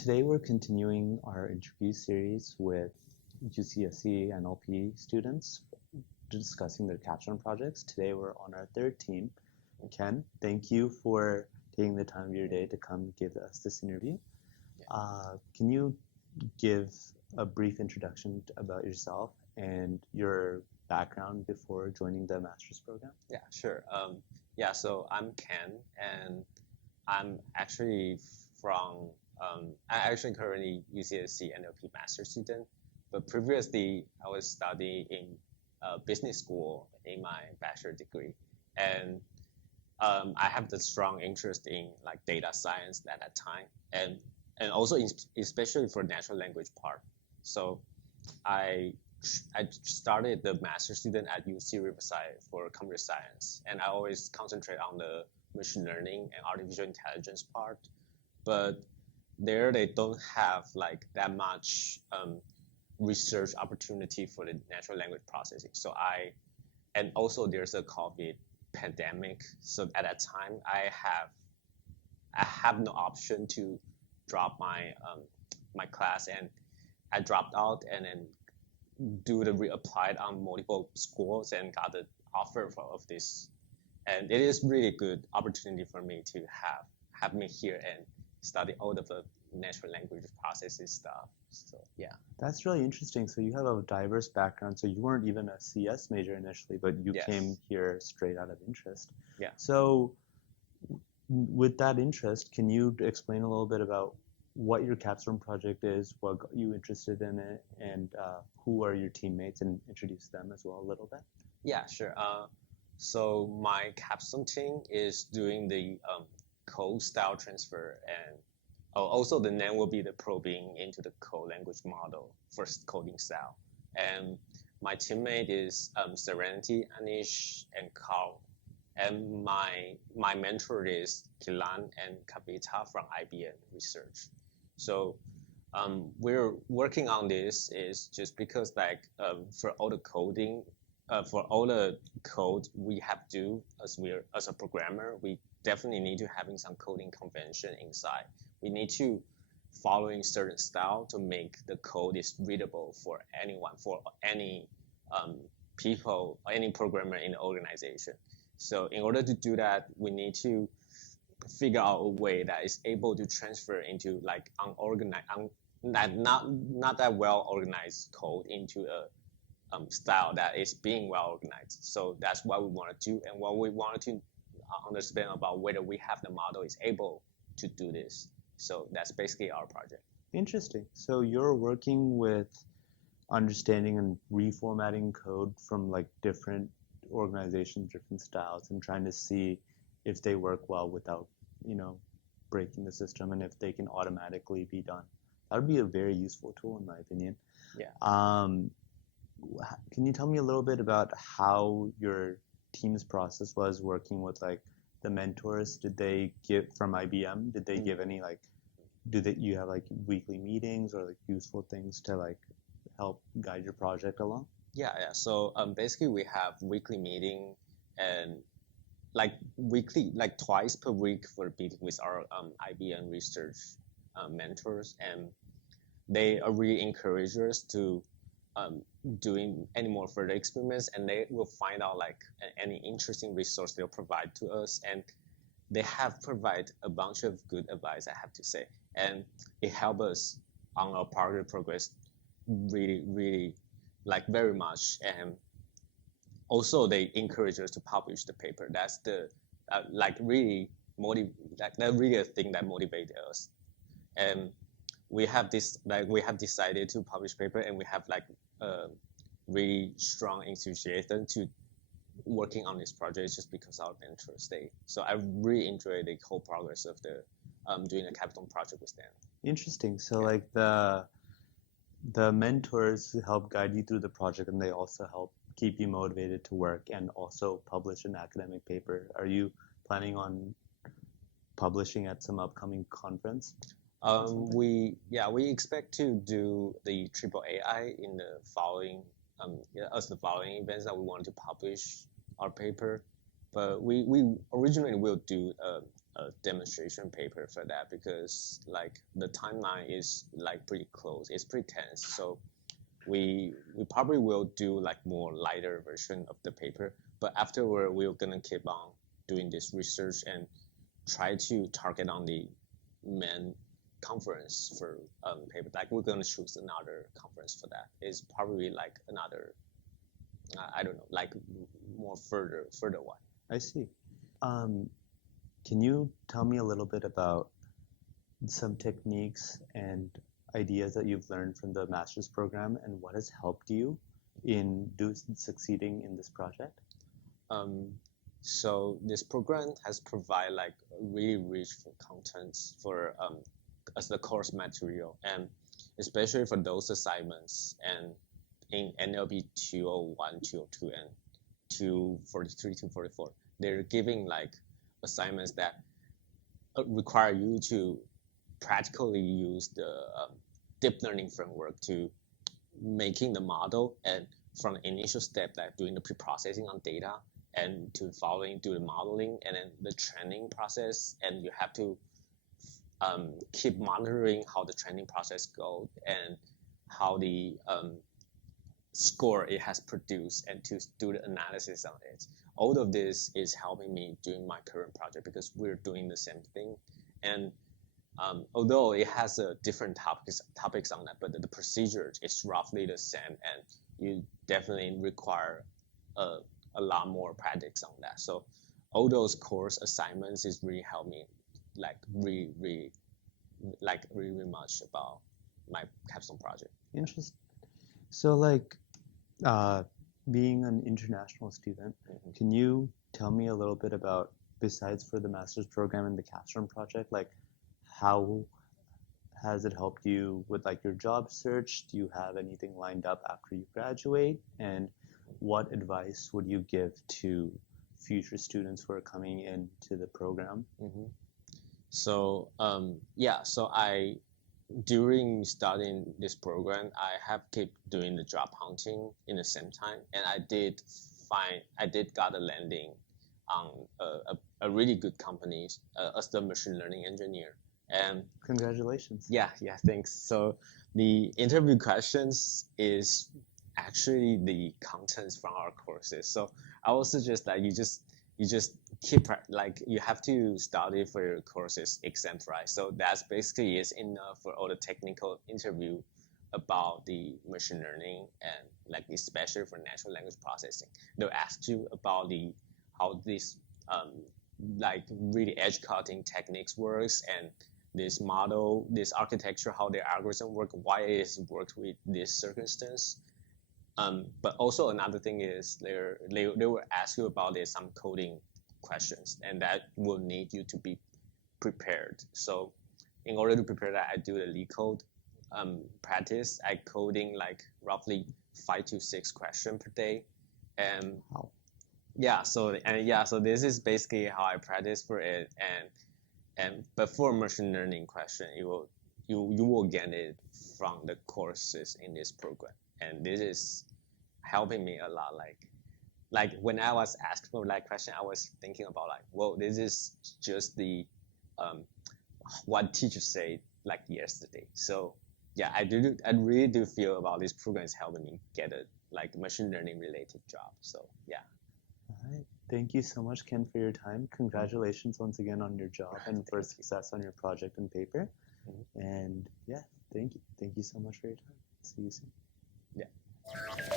Today we're continuing our interview series with UCSC NLP students discussing their capstone projects. Today we're on our third team. Ken, thank you for taking the time of your day to come give us this interview. Can you give a brief introduction about yourself and your background before joining the master's program? Yeah, sure. So I'm Ken, and I'm actually currently UCSC NLP master's student, but previously I was studying in business school in my bachelor degree, and I have the strong interest in like data science at that time, and also especially for natural language part. So I started the master's student at UC Riverside for computer science, and I always concentrate on the machine learning and artificial intelligence part, but there they don't have like that much research opportunity for the natural language processing. And also there's a COVID pandemic, so at that time I have no option to drop my my class, and I dropped out and then reapplied on multiple schools and got the offer of this, and it is really good opportunity for me to have me here and study all of the natural language processing stuff. So yeah, that's really interesting. So you have a diverse background. So you weren't even a CS major initially, but you came here straight out of interest. Yeah. So with that interest, can you explain a little bit about what your capstone project is, what got you interested in it, and who are your teammates, and introduce them as well a little bit? Yeah, sure. So my capstone team is doing the code style transfer, and also the name will be the probing into the code language model for coding style. And my teammate is Serenity, Anish, and Carl. And my mentor is Kilan and Kavita from IBM Research. So we're working on this is just because like for all the coding, for all the code we have to as a programmer, we definitely need to having some coding convention inside. We need to following certain style to make the code is readable for anyone, for any people, any programmer in the organization. So in order to do that, we need to figure out a way that is able to transfer into like unorganized, not that well organized code into a style that is being well organized. So that's what we want to do, and what we wanted to understand about whether we have the model is able to do this. So that's basically our project. Interesting. So you're working with understanding and reformatting code from like different organizations, different styles, and trying to see if they work well without, breaking the system, and if they can automatically be done. That would be a very useful tool in my opinion. Yeah. Can you tell me a little bit about how your team's process was working with like the mentors? Did they give from IBM? Did they give any like, you have like weekly meetings or like useful things to like help guide your project along? Yeah. So basically we have weekly meeting, and like weekly, like twice per week for meeting with our IBM research mentors, and they are really encourage us to doing any more further experiments, and they will find out like any interesting resource they'll provide to us, and they have provided a bunch of good advice, I have to say, and it helped us on our project progress really, really like very much. And also they encourage us to publish the paper. That's the that's really a thing that motivated us. And we have decided to publish paper, and we have like really strong enthusiasm to working on this project just because of our interest. So I really enjoyed the whole progress of the doing a capstone project with them. Interesting. So like the mentors help guide you through the project, and they also help keep you motivated to work and also publish an academic paper. Are you planning on publishing at some upcoming conference? We expect to do the AAAI in the following events that we want to publish our paper, but we originally will do a demonstration paper for that because like the timeline is like pretty close. It's pretty tense. So we probably will do like more lighter version of the paper, but afterward we're gonna keep on doing this research and try to target on the main conference for paper. Like we're gonna choose another conference for that. It's probably like another I don't know, like more further one. I see. Can you tell me a little bit about some techniques and ideas that you've learned from the master's program and what has helped you in succeeding in this project? So this program has provided like really rich contents for as the course material, and especially for those assignments and in NLP 201, 202, and 243, 244, they're giving like assignments that require you to practically use the deep learning framework to making the model, and from the initial step like doing the pre-processing on data and to following do the modeling and then the training process, and you have to keep monitoring how the training process goes and how the score it has produced and to do the analysis on it. All of this is helping me doing my current project because we're doing the same thing. And although it has different topics on that, but the procedure is roughly the same, and you definitely require a lot more practice on that. So all those course assignments is really help me like really much about my capstone project. Interesting. So like being an international student, can you tell me a little bit about, besides for the master's program and the capstone project, like how has it helped you with like your job search? Do you have anything lined up after you graduate? And what advice would you give to future students who are coming into the program? So so during studying this program, I have kept doing the job hunting in the same time, and I did got a landing on a really good company as the machine learning engineer. And congratulations. Yeah, thanks. So the interview questions is actually the contents from our courses. So I would suggest that you just keep like you have to study for your courses exams, right? So that's basically is enough for all the technical interview about the machine learning and like especially for natural language processing. They'll ask you about how this like really edge cutting techniques works, and this model, this architecture, how their algorithm work, why it is worked with this circumstance. But also another thing is they will ask you about some coding questions, and that will need you to be prepared. So in order to prepare that, I do the LeetCode practice. I coding like roughly 5 to 6 questions per day, and wow. So this is basically how I practice for it. And but for machine learning question, you will get it from the courses in this program, and this is helping me a lot. Like when I was asked for that question, I was thinking about like, well, this is just the what teacher said like yesterday. So yeah, I really do feel about this program is helping me get a like machine learning related job. So yeah. All right. Thank you so much, Ken, for your time. Congratulations once again on your job and for success on your project and paper. And yeah, thank you. Thank you so much for your time. See you soon. Yeah.